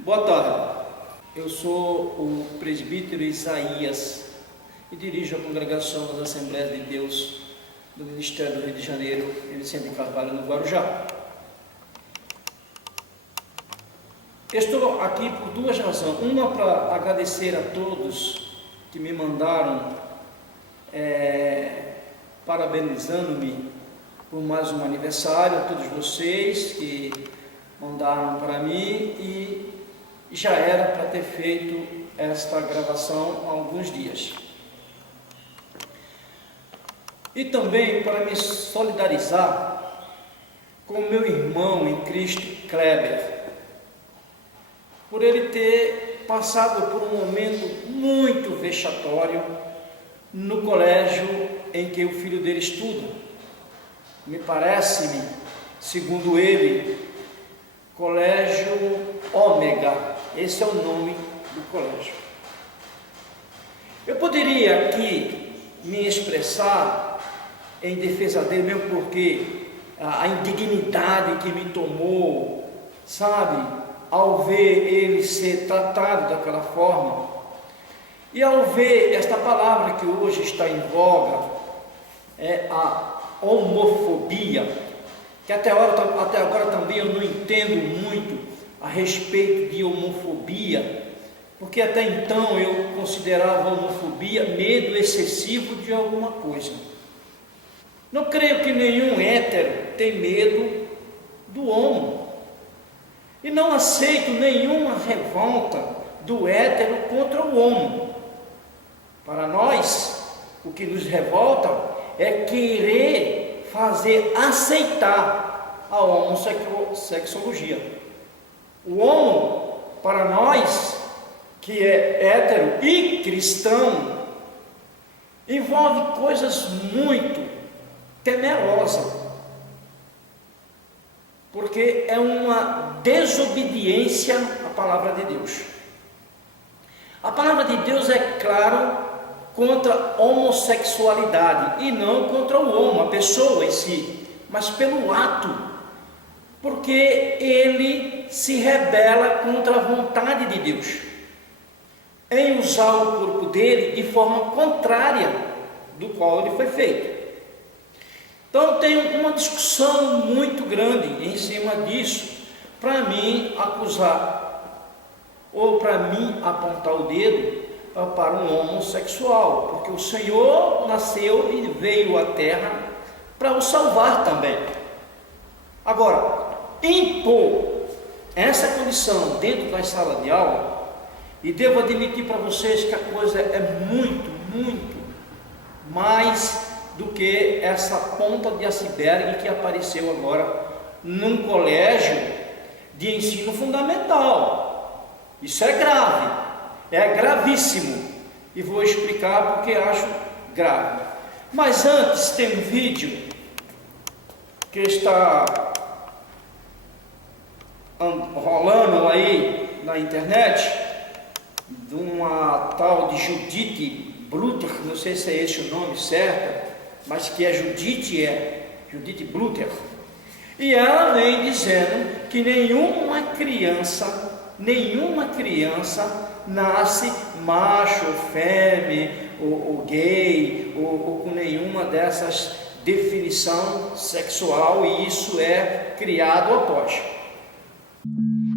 Boa tarde, eu sou o presbítero Isaías e dirijo a congregação das Assembleias de Deus do Ministério do Rio de Janeiro, em Vicente Carvalho, no Guarujá. Estou aqui por duas razões. Uma, para agradecer a todos que me mandaram parabenizando-me por mais um aniversário, a todos vocês que mandaram para mim, e já era para ter feito esta gravação há alguns dias. E também para me solidarizar com o meu irmão em Cristo, Kleber, por ele ter passado por um momento muito vexatório no colégio em que o filho dele estuda. Me parece-me, segundo ele, Colégio Ômega, esse é o nome do colégio. Eu poderia aqui me expressar em defesa dele, mesmo porque a indignidade que me tomou, sabe, ao ver ele ser tratado daquela forma, e ao ver esta palavra que hoje está em voga, a homofobia, que até agora também eu não entendo muito a respeito de homofobia, porque até então eu considerava a homofobia medo excessivo de alguma coisa. Não creio que nenhum hétero tem medo do homo, e não aceito nenhuma revolta do hétero contra o homo. Para nós, o que nos revolta é querer fazer aceitar a homossexuologia. O homo, para nós, que é hétero e cristão, envolve coisas muito temerosas, porque é uma desobediência à palavra de Deus. A palavra de Deus é claro contra a homossexualidade, e não contra o homo, a pessoa em si, mas pelo ato, porque ele se rebela contra a vontade de Deus, em usar o corpo dele de forma contrária do qual ele foi feito. Então tem uma discussão muito grande em cima disso, para mim acusar, ou para mim apontar o dedo para um homossexual, porque o Senhor nasceu e veio à terra para o salvar também. Agora, impor essa condição dentro da sala de aula, e devo admitir para vocês que a coisa é muito, muito mais do que essa ponta de iceberg que apareceu agora num colégio de ensino fundamental. Isso é grave, é gravíssimo, e vou explicar porque acho grave. Mas antes, tem um vídeo que está rolando aí na internet, de uma tal de Judith Blutter, não sei se é esse o nome certo, mas que é Judith Blutter, e ela vem dizendo que nenhuma criança nasce macho, ou fêmea, ou gay, ou com nenhuma dessas definição sexual, e isso é criado após.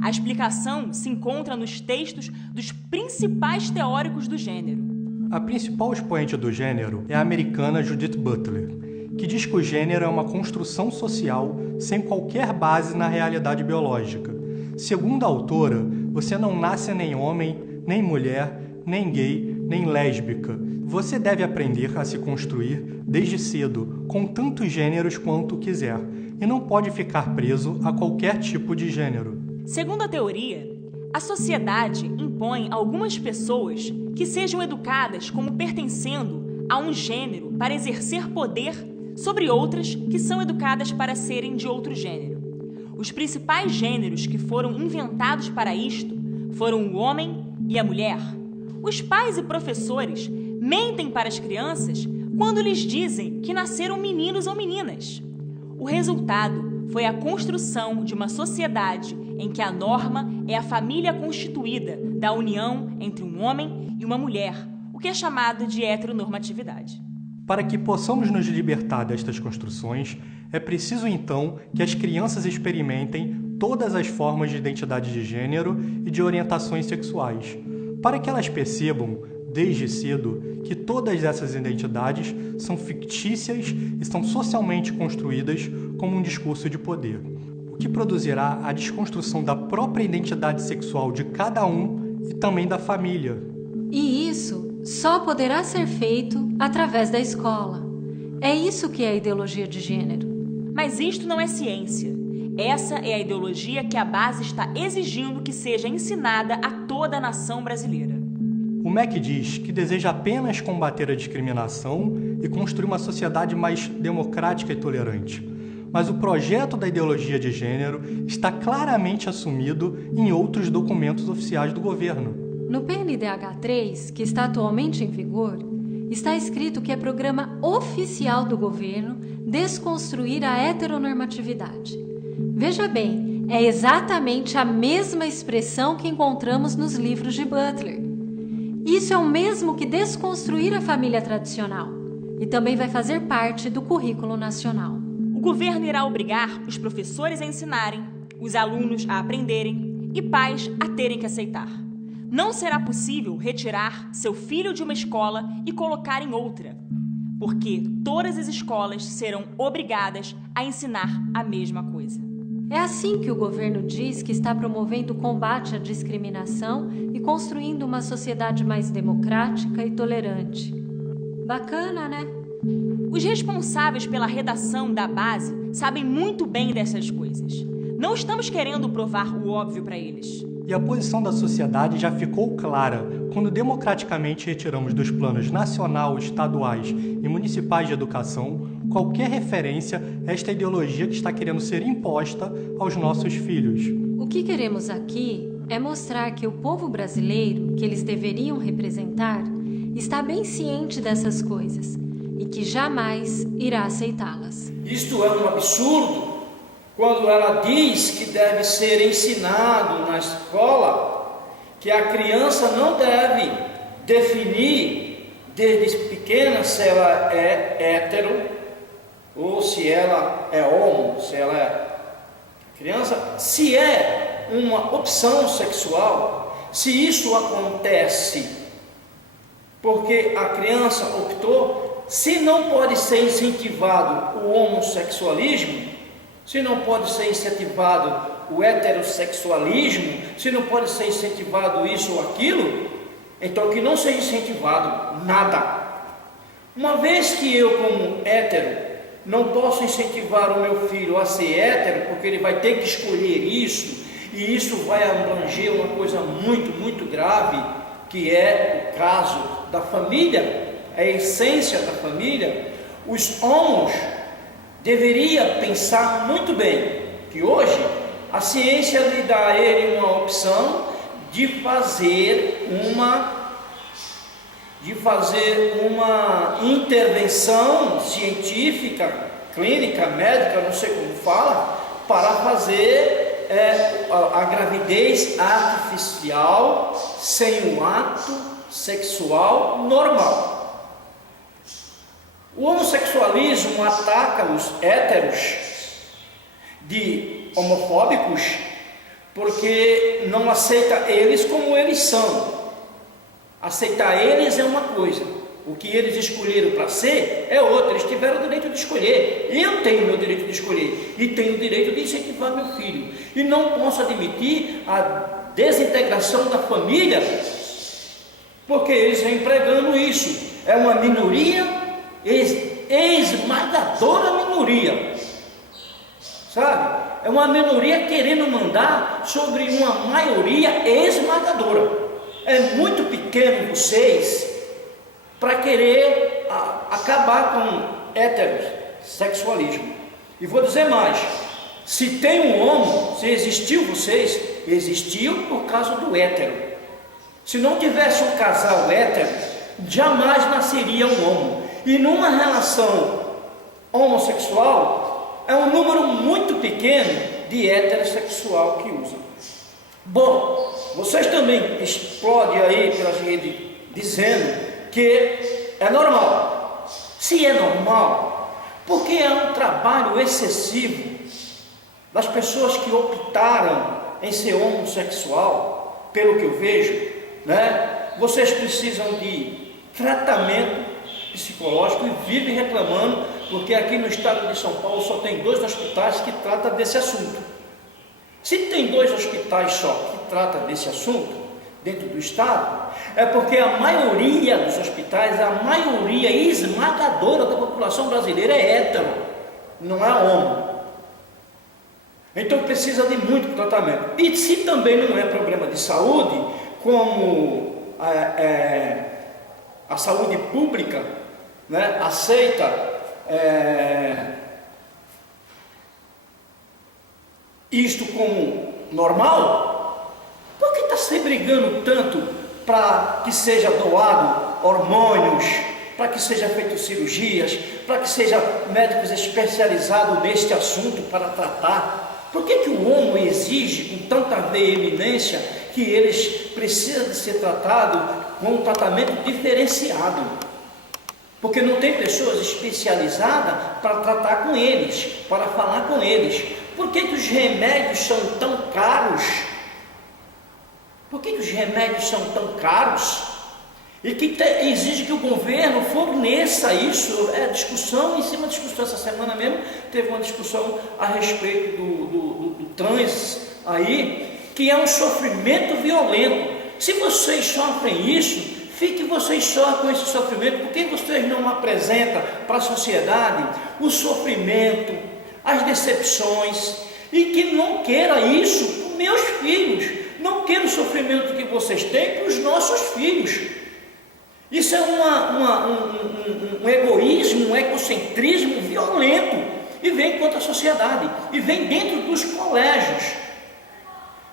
A explicação se encontra nos textos dos principais teóricos do gênero. A principal expoente do gênero é a americana Judith Butler, que diz que o gênero é uma construção social sem qualquer base na realidade biológica. Segundo a autora, você não nasce nem homem, nem mulher, nem gay, nem lésbica. Você deve aprender a se construir desde cedo, com tantos gêneros quanto quiser, e não pode ficar preso a qualquer tipo de gênero. Segundo a teoria, a sociedade impõe a algumas pessoas que sejam educadas como pertencendo a um gênero para exercer poder sobre outras que são educadas para serem de outro gênero. Os principais gêneros que foram inventados para isto foram o homem e a mulher. Os pais e professores mentem para as crianças quando lhes dizem que nasceram meninos ou meninas. O resultado foi a construção de uma sociedade em que a norma é a família constituída da união entre um homem e uma mulher, o que é chamado de heteronormatividade. Para que possamos nos libertar destas construções, é preciso então que as crianças experimentem todas as formas de identidade de gênero e de orientações sexuais, para que elas percebam, desde cedo, que todas essas identidades são fictícias e são socialmente construídas como um discurso de poder, o que produzirá a desconstrução da própria identidade sexual de cada um e também da família. E isso só poderá ser feito através da escola. É isso que é a ideologia de gênero. Mas isto não é ciência. Essa é a ideologia que a base está exigindo que seja ensinada a toda a nação brasileira. O MEC diz que deseja apenas combater a discriminação e construir uma sociedade mais democrática e tolerante. Mas o projeto da ideologia de gênero está claramente assumido em outros documentos oficiais do governo. No PNDH 3, que está atualmente em vigor, está escrito que é programa oficial do governo desconstruir a heteronormatividade. Veja bem, é exatamente a mesma expressão que encontramos nos livros de Butler. Isso é o mesmo que desconstruir a família tradicional e também vai fazer parte do currículo nacional. O governo irá obrigar os professores a ensinarem, os alunos a aprenderem e pais a terem que aceitar. Não será possível retirar seu filho de uma escola e colocar em outra, porque todas as escolas serão obrigadas a ensinar a mesma coisa. É assim que o governo diz que está promovendo o combate à discriminação e construindo uma sociedade mais democrática e tolerante. Bacana, né? Os responsáveis pela redação da base sabem muito bem dessas coisas. Não estamos querendo provar o óbvio para eles. E a posição da sociedade já ficou clara quando democraticamente retiramos dos planos nacional, estaduais e municipais de educação qualquer referência a esta ideologia que está querendo ser imposta aos nossos filhos. O que queremos aqui é mostrar que o povo brasileiro, que eles deveriam representar, está bem ciente dessas coisas e que jamais irá aceitá-las. Isto é um absurdo quando ela diz que deve ser ensinado na escola que a criança não deve definir desde pequena se ela é hétero ou se ela é homo, se ela é criança, se é uma opção sexual, se isso acontece porque a criança optou, se não pode ser incentivado o homossexualismo, se não pode ser incentivado o heterossexualismo, se não pode ser incentivado isso ou aquilo, então que não seja incentivado nada. Uma vez que eu, como hétero, não posso incentivar o meu filho a ser hétero, porque ele vai ter que escolher isso, e isso vai abranger uma coisa muito, muito grave, que é o caso da família, a essência da família. Os homos deveria pensar muito bem que hoje a ciência lhe dá a ele uma opção de fazer uma intervenção científica, clínica, médica, não sei como fala, para fazer a gravidez artificial sem um ato sexual normal. O homossexualismo ataca os héteros de homofóbicos porque não aceita eles como eles são. Aceitar eles é uma coisa, o que eles escolheram para ser é outra. Eles tiveram o direito de escolher. Eu tenho o meu direito de escolher e tenho o direito de incentivar meu filho. E não posso admitir a desintegração da família porque eles vêm pregando isso. É uma minoria, esmagadora minoria, sabe? É uma minoria querendo mandar sobre uma maioria esmagadora. É muito pequeno vocês para querer acabar com heterossexualismo. E vou dizer mais: se tem um homo, se existiu vocês, existiu por causa do hétero. Se não tivesse um casal hétero, jamais nasceria um homo. E numa relação homossexual, é um número muito pequeno de heterossexual que usam. Bom, vocês também explodem aí pelas redes dizendo que é normal. Se é normal, porque é um trabalho excessivo das pessoas que optaram em ser homossexual, pelo que eu vejo, né? Vocês precisam de tratamento psicológico e vivem reclamando, porque aqui no estado de São Paulo só tem 2 hospitais que tratam desse assunto. Se tem 2 hospitais só que tratam desse assunto dentro do estado, é porque a maioria dos hospitais, a maioria esmagadora da população brasileira é hétero, não é homo. Então precisa de muito tratamento. E se também não é problema de saúde, como a saúde pública, né, aceita isto como normal, por que está se brigando tanto para que seja doado hormônios, para que seja feito cirurgias, para que seja médicos especializados neste assunto para tratar? Por que o homo exige com tanta veemência que eles precisam de ser tratados com um tratamento diferenciado? Porque não tem pessoas especializadas para tratar com eles, para falar com eles. Por que os remédios são tão caros? Por que os remédios são tão caros? E que exige que o governo forneça isso. É discussão em cima de discussão. Essa semana mesmo teve uma discussão a respeito do trans aí, que é um sofrimento violento. Se vocês sofrem isso, fique vocês só com esse sofrimento. Por que vocês não apresentam para a sociedade o sofrimento, as decepções, e que não queira isso para os meus filhos, não queira o sofrimento que vocês têm para os nossos filhos? Isso é um egoísmo, um egocentrismo violento, e vem contra a sociedade, e vem dentro dos colégios.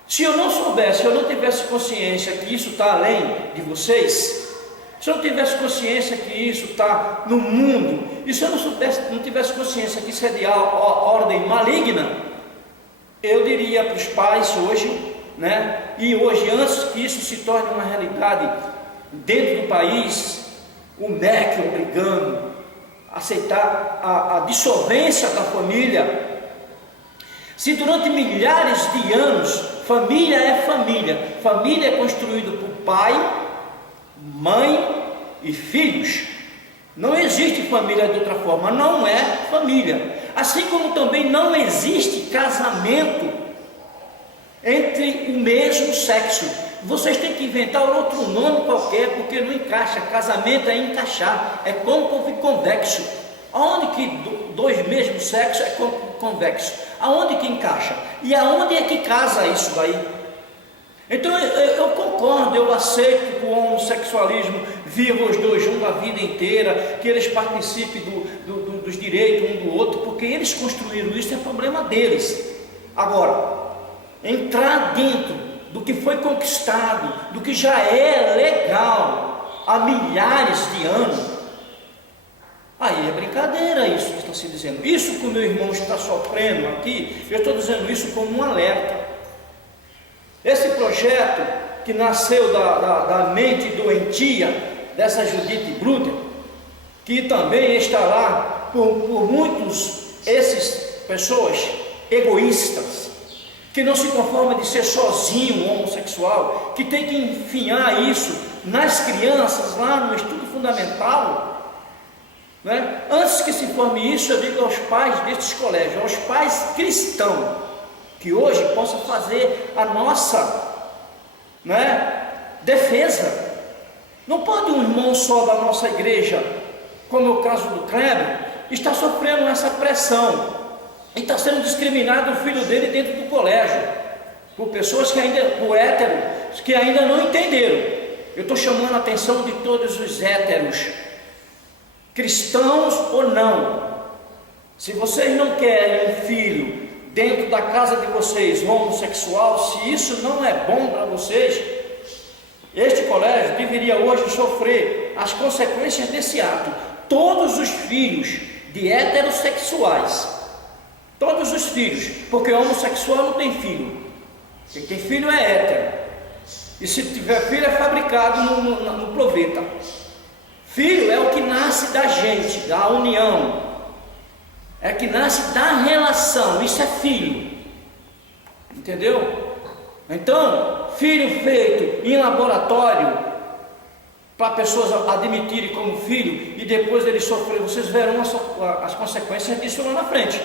Se eu não soubesse, se eu não tivesse consciência que isso está além de vocês, se eu não tivesse consciência que isso está no mundo, e se eu não tivesse consciência que isso é de ordem maligna, eu diria para os pais hoje, né, e hoje, antes que isso se torne uma realidade dentro do país, o MEC obrigando a aceitar a dissolvência da família. Se durante milhares de anos família é construída por pai, mãe e filhos, não existe família de outra forma, não é família. Assim como também não existe casamento entre o mesmo sexo. Vocês têm que inventar outro nome qualquer, porque não encaixa. Casamento é encaixar, é côncavo e convexo. Aonde que 2 mesmos sexos é convexo? Aonde que encaixa? E aonde é que casa isso daí? Então eu concordo, eu aceito que o homossexualismo viva os dois juntos a vida inteira, que eles participem dos direitos um do outro, porque eles construíram isso, é problema deles. Agora, entrar dentro do que foi conquistado, do que já é legal há milhares de anos, aí é brincadeira isso que está se dizendo. Isso que o meu irmão está sofrendo aqui, eu estou dizendo isso como um alerta. Esse projeto que nasceu da mente doentia dessa Judith Butler, que também está lá por muitos essas pessoas egoístas, que não se conforma de ser sozinho um homossexual, que tem que enfiar isso nas crianças lá no estudo fundamental, né? Antes que se forme isso, eu digo aos pais destes colégios, aos pais cristãos, que hoje possam fazer a nossa, né, defesa. Não pode um irmão só da nossa igreja, como é o caso do Kleber, estar sofrendo essa pressão e está sendo discriminado o filho dele dentro do colégio, por pessoas que ainda, por héteros, que ainda não entenderam. Eu estou chamando a atenção de todos os héteros, cristãos ou não. Se vocês não querem um filho dentro da casa de vocês homossexual, se isso não é bom para vocês, este colégio deveria hoje sofrer as consequências desse ato. Todos os filhos de heterossexuais Todos os filhos, porque homossexual não tem filho. Quem tem filho é hétero. E se tiver filho é fabricado no proveta. Filho é o que nasce da gente, da união. É que nasce da relação. Isso é filho. Entendeu? Então, filho feito em laboratório, para pessoas admitirem como filho, e depois ele sofrer, vocês verão as consequências disso lá na frente.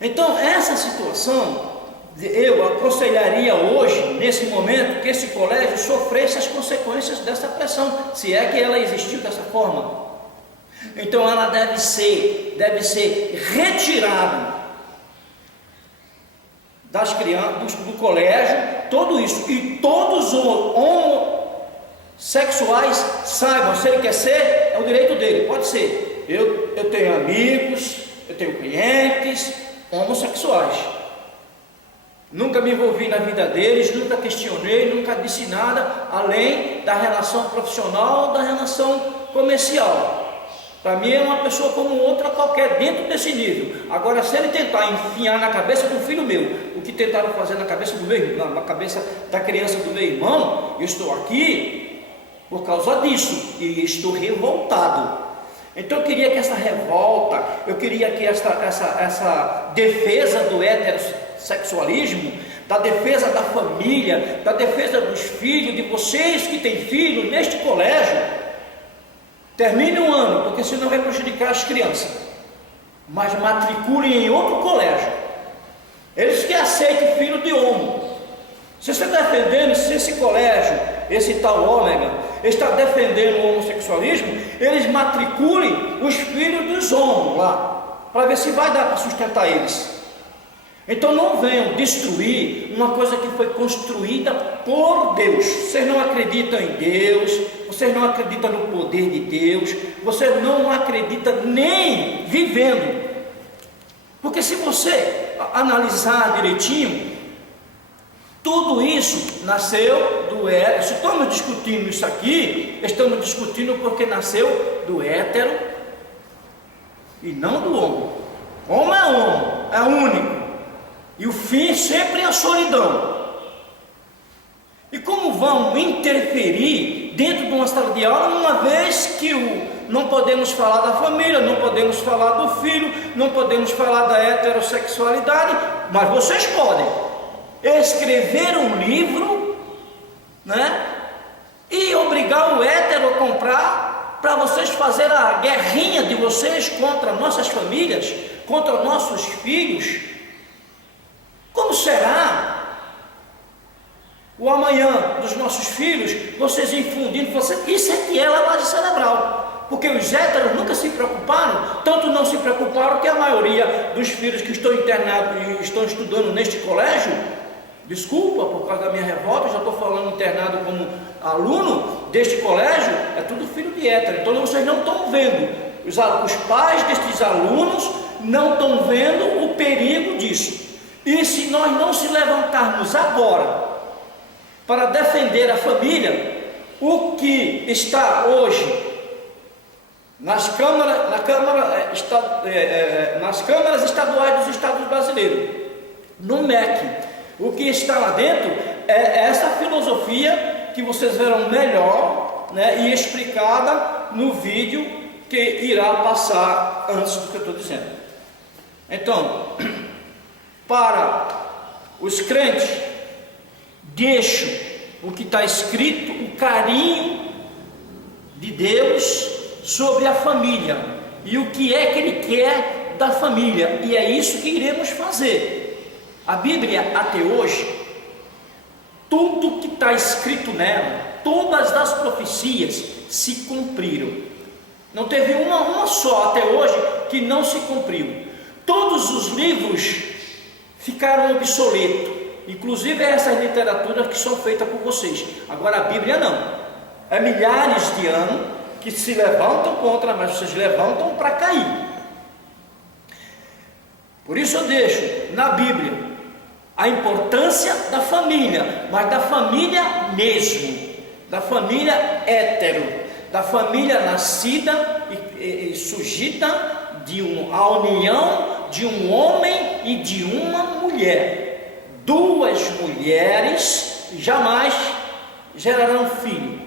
Então, essa situação, eu aconselharia hoje, nesse momento, que esse colégio sofresse as consequências dessa pressão, se é que ela existiu dessa forma. Então, ela deve ser retirada das crianças, do colégio, tudo isso, e todos os homossexuais saibam, se ele quer ser, é o direito dele, pode ser. Eu tenho amigos, eu tenho clientes homossexuais, nunca me envolvi na vida deles, nunca questionei, nunca disse nada, além da relação profissional, da relação comercial. Para mim é uma pessoa como outra qualquer, dentro desse nível. Agora, se ele tentar enfiar na cabeça do filho meu, o que tentaram fazer na cabeça do meu irmão, na cabeça da criança do meu irmão, eu estou aqui por causa disso, e estou revoltado. Então eu queria que essa revolta, eu queria que essa defesa do heterossexualismo, da defesa da família, da defesa dos filhos, de vocês que têm filhos neste colégio, termine o ano, porque senão vai prejudicar as crianças, mas matriculem em outro colégio. Eles que aceitem filho de homo. Se você está defendendo, se esse colégio, esse tal Ômega, está defendendo o homossexualismo, eles matriculem os filhos dos homens lá, para ver se vai dar para sustentar eles. Então não venham destruir uma coisa que foi construída por Deus. Vocês não acreditam em Deus, vocês não acreditam no poder de Deus, vocês não acreditam nem vivendo. Porque se você analisar direitinho, tudo isso nasceu do hétero. Se estamos discutindo isso aqui, estamos discutindo porque nasceu do hétero e não do homem. Homem é homem, é único. E o fim sempre é a solidão. E como vão interferir dentro de uma sala de aula, uma vez que não podemos falar da família, não podemos falar do filho, não podemos falar da heterossexualidade, mas vocês podem escrever um livro, né? E obrigar o hétero a comprar, para vocês fazerem a guerrinha de vocês contra nossas famílias, contra nossos filhos. Como será o amanhã dos nossos filhos, vocês infundindo, isso é que é lavagem cerebral, porque os héteros nunca se preocuparam, tanto não se preocuparam que a maioria dos filhos que estão internados e estão estudando neste colégio, desculpa por causa da minha revolta, já estou falando internado como aluno deste colégio, é tudo filho de hétero. Então vocês não estão vendo, os pais destes alunos não estão vendo o perigo disso. E se nós não se levantarmos agora para defender a família, o que está hoje nas câmaras estaduais dos estados brasileiros, no MEC, o que está lá dentro é essa filosofia que vocês verão melhor, né, e explicada no vídeo que irá passar antes do que eu estou dizendo. Então, para os crentes, deixo o que está escrito, o carinho de Deus sobre a família e o que é que Ele quer da família, e é isso que iremos fazer. A Bíblia até hoje, tudo que está escrito nela, todas as profecias se cumpriram. Não teve uma só até hoje que não se cumpriu. Todos os livros ficaram obsoletos, inclusive essas literaturas que são feitas por vocês. Agora a Bíblia não, é milhares de anos que se levantam contra, mas vocês levantam para cair. Por isso eu deixo na Bíblia a importância da família, mas da família mesmo, da família hétero, da família nascida e surgida a união de um homem e de uma mulher. Duas mulheres jamais gerarão filho.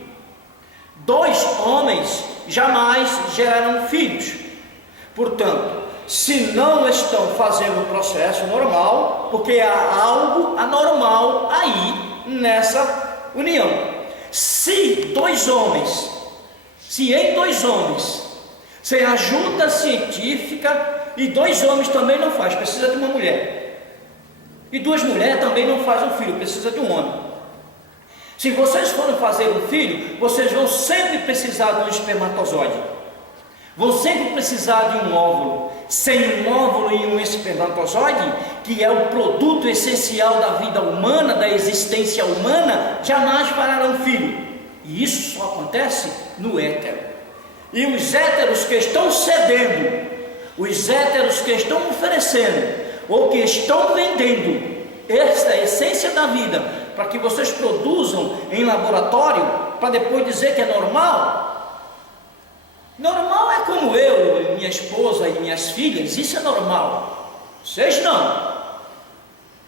Dois homens jamais gerarão filhos. Portanto, se não estão fazendo o processo normal, porque há algo anormal aí nessa união. Se em dois homens, sem ajuda científica, e dois homens também não faz, precisa de uma mulher, e duas mulheres também não fazem um filho, precisa de um homem. Se vocês forem fazer um filho, vocês vão sempre precisar de um espermatozoide, vão sempre precisar de um óvulo. Sem um óvulo e um espermatozoide, que é o produto essencial da vida humana, da existência humana, jamais farão filho. E isso só acontece no hétero. E os héteros que estão cedendo, os héteros que estão oferecendo, ou que estão vendendo esta essência da vida, para que vocês produzam em laboratório, para depois dizer que é normal. Normal é como eu, minha esposa e minhas filhas, isso é normal. Vocês não.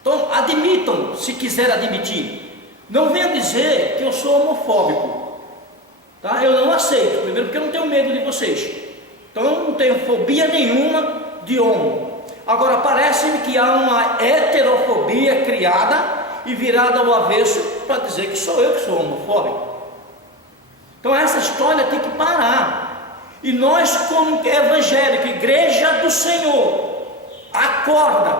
Então admitam, se quiser admitir. Não venha dizer que eu sou homofóbico, tá? Eu não aceito, primeiro porque eu não tenho medo de vocês. Então eu não tenho fobia nenhuma de homo. Agora parece-me que há uma heterofobia criada e virada ao avesso para dizer que sou eu que sou homofóbico. Então essa história tem que parar. E nós, como evangélico, igreja do Senhor, acorda,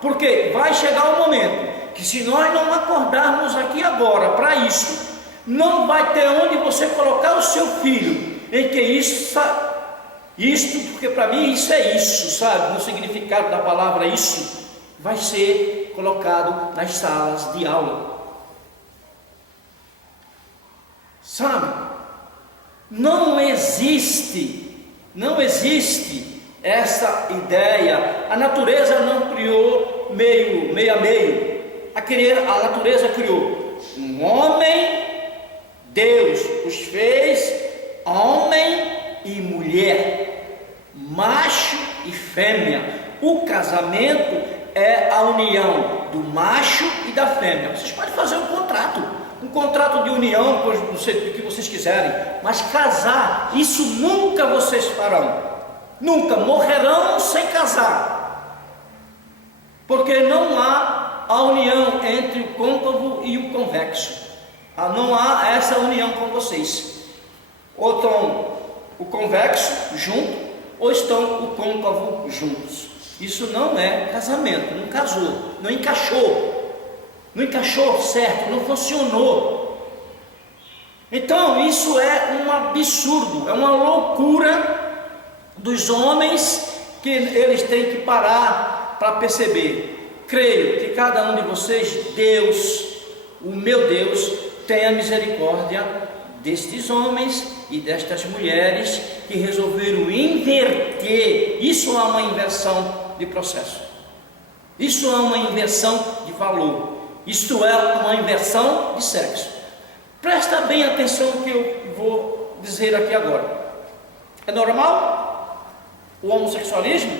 porque vai chegar o momento que, se nós não acordarmos aqui agora para isso, não vai ter onde você colocar o seu filho, em que isto, porque para mim isso é isso, sabe, no significado da palavra isso, vai ser colocado nas salas de aula, sabe? Não existe essa ideia. A natureza não criou meio a meio. A natureza criou um homem, Deus os fez homem e mulher, macho e fêmea. O casamento é a união do macho e da fêmea. Vocês podem fazer um contrato de união, do que vocês quiserem, mas casar, isso nunca vocês farão, nunca, morrerão sem casar, porque não há a união entre o côncavo e o convexo, não há essa união com vocês, ou estão o convexo junto, ou estão o côncavo juntos. Isso não é casamento, não casou, não encaixou certo, não funcionou. Então isso é um absurdo, é uma loucura dos homens, que eles têm que parar para perceber. Creio que cada um de vocês, Deus, o meu Deus, tenha misericórdia destes homens e destas mulheres que resolveram inverter. Isso é uma inversão de processo, isso é uma inversão de valor. Isto é uma inversão de sexo. Presta bem atenção no que eu vou dizer aqui agora. É normal o homossexualismo?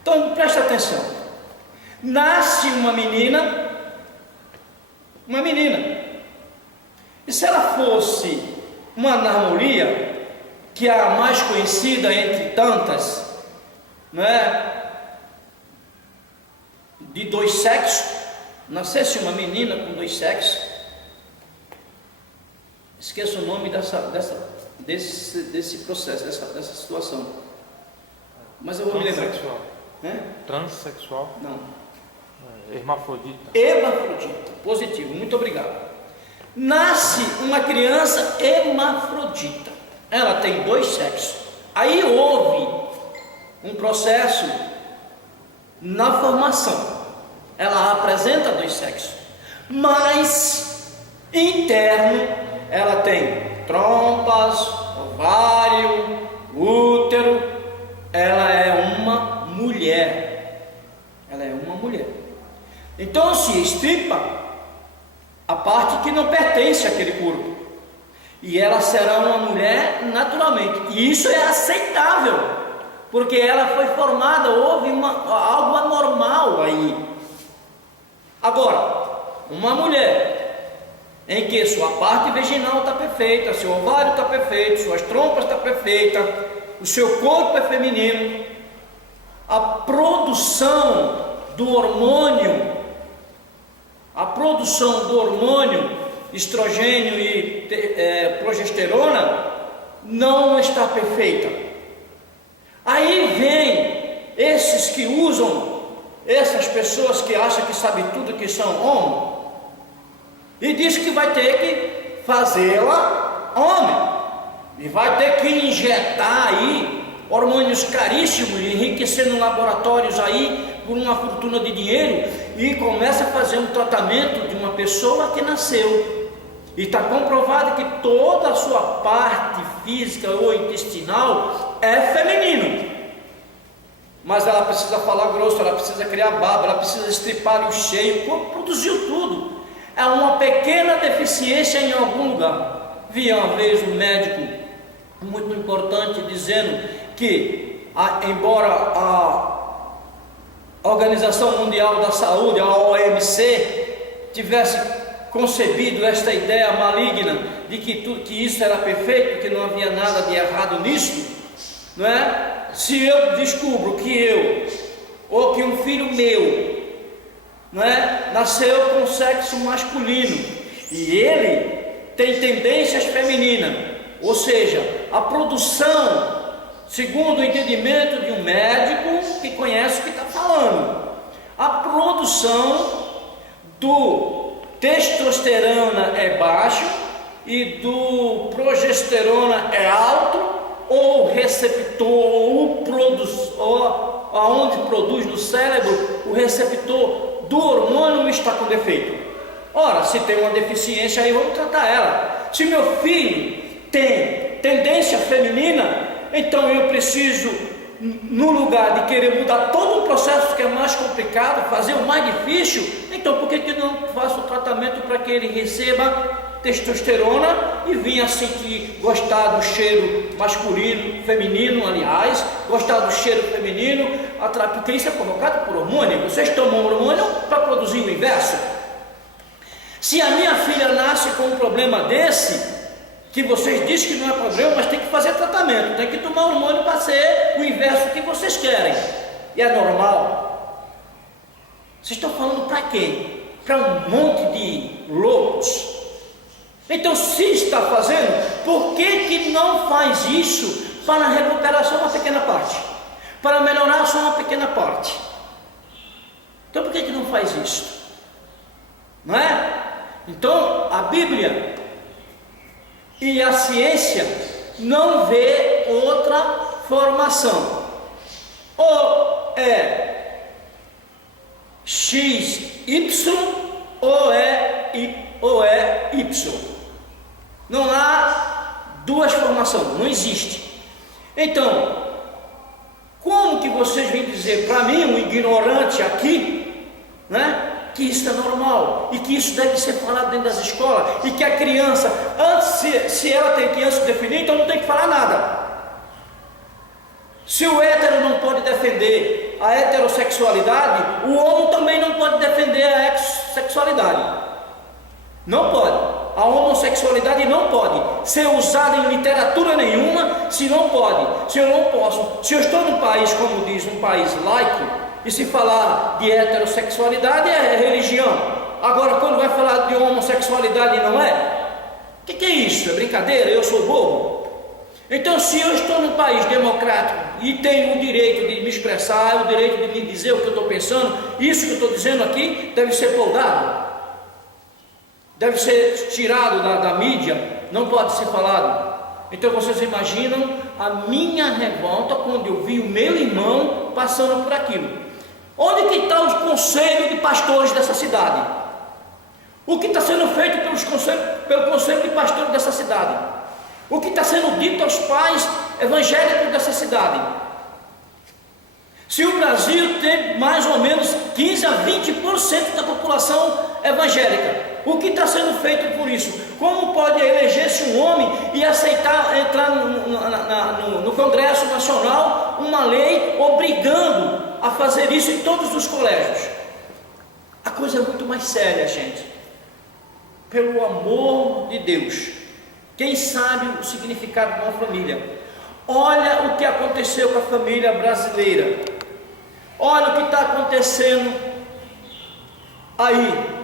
Então presta atenção. Nasce uma menina, e se ela fosse uma anarmolia, que é a mais conhecida entre tantas, não é? De dois sexos, nascesse uma menina com dois sexos, esqueço o nome desse processo, dessa situação, mas eu vou me lembrar. Transsexual? Não. Hermafrodita. Positivo, muito obrigado. Nasce uma criança hermafrodita, ela tem dois sexos. Aí houve um processo na formação, ela apresenta dois sexos, mas interno ela tem trompas, ovário, útero, ela é uma mulher, então se extirpa a parte que não pertence àquele corpo, e ela será uma mulher naturalmente, e isso é aceitável, porque ela foi formada, houve algo anormal aí. Agora, uma mulher em que sua parte vaginal está perfeita, seu ovário está perfeito, suas trompas estão perfeitas, o seu corpo é feminino, a produção do hormônio estrogênio e progesterona não está perfeita. Aí vem esses que usam, essas pessoas que acham que sabem tudo, que são homens, e diz que vai ter que fazê-la homem, e vai ter que injetar aí hormônios caríssimos, enriquecendo laboratórios aí por uma fortuna de dinheiro, e começa a fazer um tratamento de uma pessoa que nasceu, e está comprovado que toda a sua parte física ou intestinal é feminino, mas ela precisa falar grosso, ela precisa criar baba, ela precisa estripar o cheio, o corpo produziu tudo, é uma pequena deficiência em algum lugar. Vi uma vez um médico muito importante dizendo que, embora a Organização Mundial da Saúde, a OMC, tivesse concebido esta ideia maligna de que isso era perfeito, que não havia nada de errado nisso, não é? Se eu descubro que ou que um filho meu, não é, nasceu com sexo masculino e ele tem tendências femininas, ou seja, a produção, segundo o entendimento de um médico que conhece o que está falando, a produção do testosterona é baixo e do progesterona é alto, ou o receptor, ou aonde produz no cérebro, o receptor do hormônio está com defeito. Ora, se tem uma deficiência aí, vamos tratar ela. Se meu filho tem tendência feminina, então eu preciso, no lugar de querer mudar todo o processo que é mais complicado, fazer o mais difícil, então por que não faço o tratamento para que ele receba testosterona e venha sentir, gostar do cheiro masculino, feminino, aliás, gostar do cheiro feminino, porque isso é provocado por hormônio. Vocês tomam hormônio para produzir o inverso. Se a minha filha nasce com um problema desse, que vocês dizem que não é problema, mas tem que fazer tratamento, tem que tomar hormônio para ser o inverso que vocês querem, e é normal. Vocês estão falando para quem? Para um monte de loucos. Então, se está fazendo, por que não faz isso para recuperar só uma pequena parte? Para melhorar só uma pequena parte? Então, por que não faz isso? Não é? Então, a Bíblia e a ciência não vê outra formação. Ou é XY ou é Y. Não há duas formações, não existe. Então, como que vocês vêm dizer para mim, um ignorante aqui, né, que isso é normal e que isso deve ser falado dentro das escolas e que a criança, antes, se ela tem que antes definir, então não tem que falar nada. Se o hétero não pode defender a heterossexualidade, o homem também não pode defender a sexualidade. Não pode. A homossexualidade não pode ser usada em literatura nenhuma, se não pode, se eu não posso, se eu estou num país, como diz, um país laico, e se falar de heterossexualidade é religião, agora quando vai falar de homossexualidade não é? O que é isso? É brincadeira? Eu sou bobo? Então, se eu estou num país democrático e tenho o direito de me expressar, o direito de me dizer o que eu estou pensando, isso que eu estou dizendo aqui deve ser podado, deve ser tirado da mídia, não pode ser falado. Então vocês imaginam a minha revolta quando eu vi o meu irmão passando por aquilo. Onde que está o conselho de pastores dessa cidade? O que está sendo feito pelo conselho de pastores dessa cidade? O que está sendo dito aos pais evangélicos dessa cidade? Se o Brasil tem mais ou menos 15 a 20% da população evangélica, O que está sendo feito por isso? Como pode eleger-se um homem e aceitar entrar no Congresso Nacional uma lei obrigando a fazer isso em todos os colégios? A coisa é muito mais séria, gente. Pelo amor de Deus, quem sabe o significado de uma família? Olha o que aconteceu com a família brasileira. Olha o que está acontecendo aí.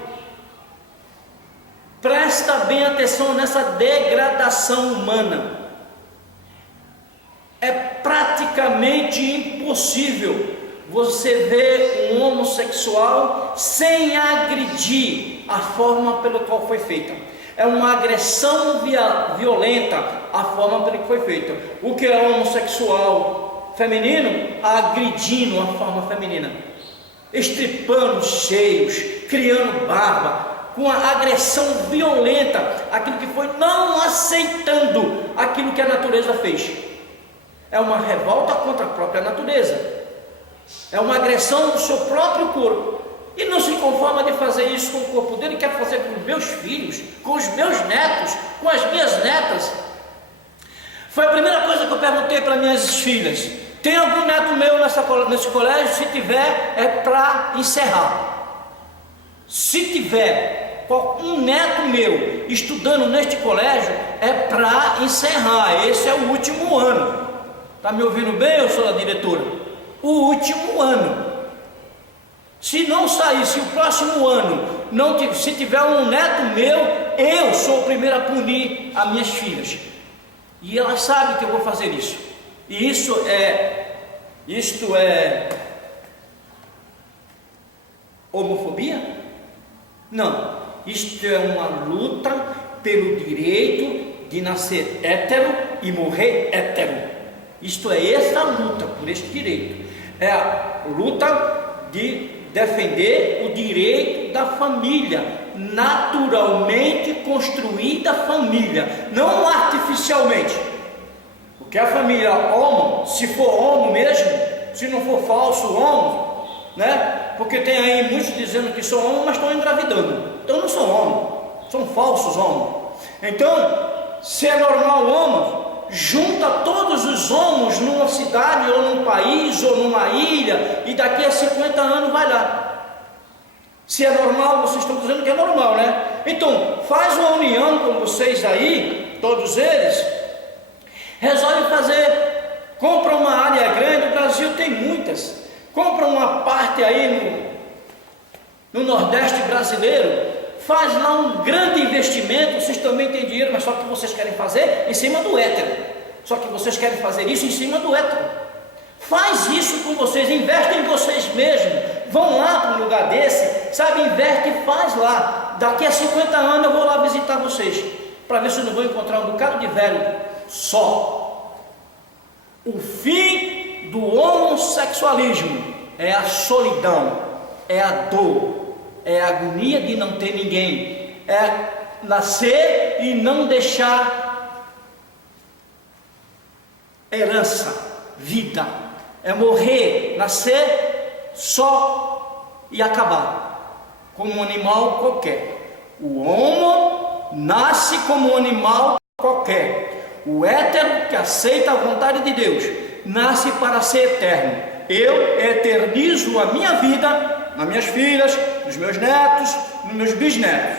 Presta bem atenção nessa degradação humana. É praticamente impossível você ver um homossexual sem agredir a forma pela qual foi feita. É uma agressão violenta a forma pela que foi feita. O que é homossexual feminino? Agredindo a forma feminina, estripando os seios, criando barba, com a agressão violenta, aquilo que foi, não aceitando aquilo que a natureza fez. É uma revolta contra a própria natureza, é uma agressão do seu próprio corpo. E não se conforma de fazer isso com o corpo dele, quer fazer com os meus filhos, com os meus netos, com as minhas netas. Foi a primeira coisa que eu perguntei para minhas filhas: tem algum neto meu nesse colégio? Se tiver, é para encerrar. Se tiver um neto meu estudando neste colégio, é para encerrar. Esse é o último ano. Está me ouvindo bem? Eu sou a diretora. O último ano. Se não sair, se o próximo ano se tiver um neto meu, eu sou o primeiro a punir as minhas filhas. E elas sabem que eu vou fazer isso. E isto é homofobia? Não. Isto é uma luta pelo direito de nascer hétero e morrer hétero. Isto é essa luta por este direito. É a luta de defender o direito da família, naturalmente construída família, não artificialmente. Porque a família homo, se for homo mesmo, se não for falso homo, né? Porque tem aí muitos dizendo que são homo, mas estão engravidando. Então não são homo, são falsos homo. Então, se é normal homo, junta todos os homos numa cidade, ou num país, ou numa ilha, e daqui a 50 anos vai lá. Se é normal, vocês estão dizendo que é normal, né? Então, faz uma união com vocês aí, todos eles, resolve fazer, compra uma área grande, o Brasil tem muitas, compra uma parte aí no Nordeste brasileiro, faz lá um grande investimento. Vocês também têm dinheiro, mas só que vocês querem fazer em cima do hétero. Só que vocês querem fazer isso em cima do hétero. Faz isso com vocês, investe em vocês mesmos. Vão lá para um lugar desse, sabe, investe e faz lá. Daqui a 50 anos eu vou lá visitar vocês, para ver se eu não vou encontrar um bocado de velho só. O fim do homossexualismo é a solidão, é a dor, é a agonia de não ter ninguém, é nascer e não deixar herança, vida, é morrer, nascer só e acabar, como um animal qualquer. O homo nasce como um animal qualquer. O hétero, que aceita a vontade de Deus, nasce para ser eterno. Eu eternizo a minha vida nas minhas filhas, nos meus netos, nos meus bisnetos.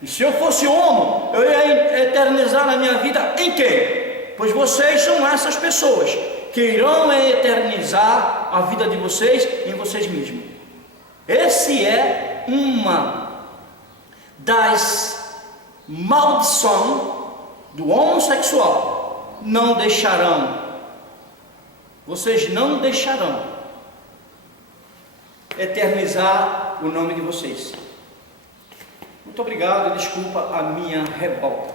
E se eu fosse homo, eu ia eternizar na minha vida em quem? Pois vocês são essas pessoas que irão eternizar a vida de vocês em vocês mesmos. Esse é uma das maldições do homossexual. Não deixarão, vocês não deixarão eternizar o nome de vocês. Muito obrigado e desculpa a minha revolta.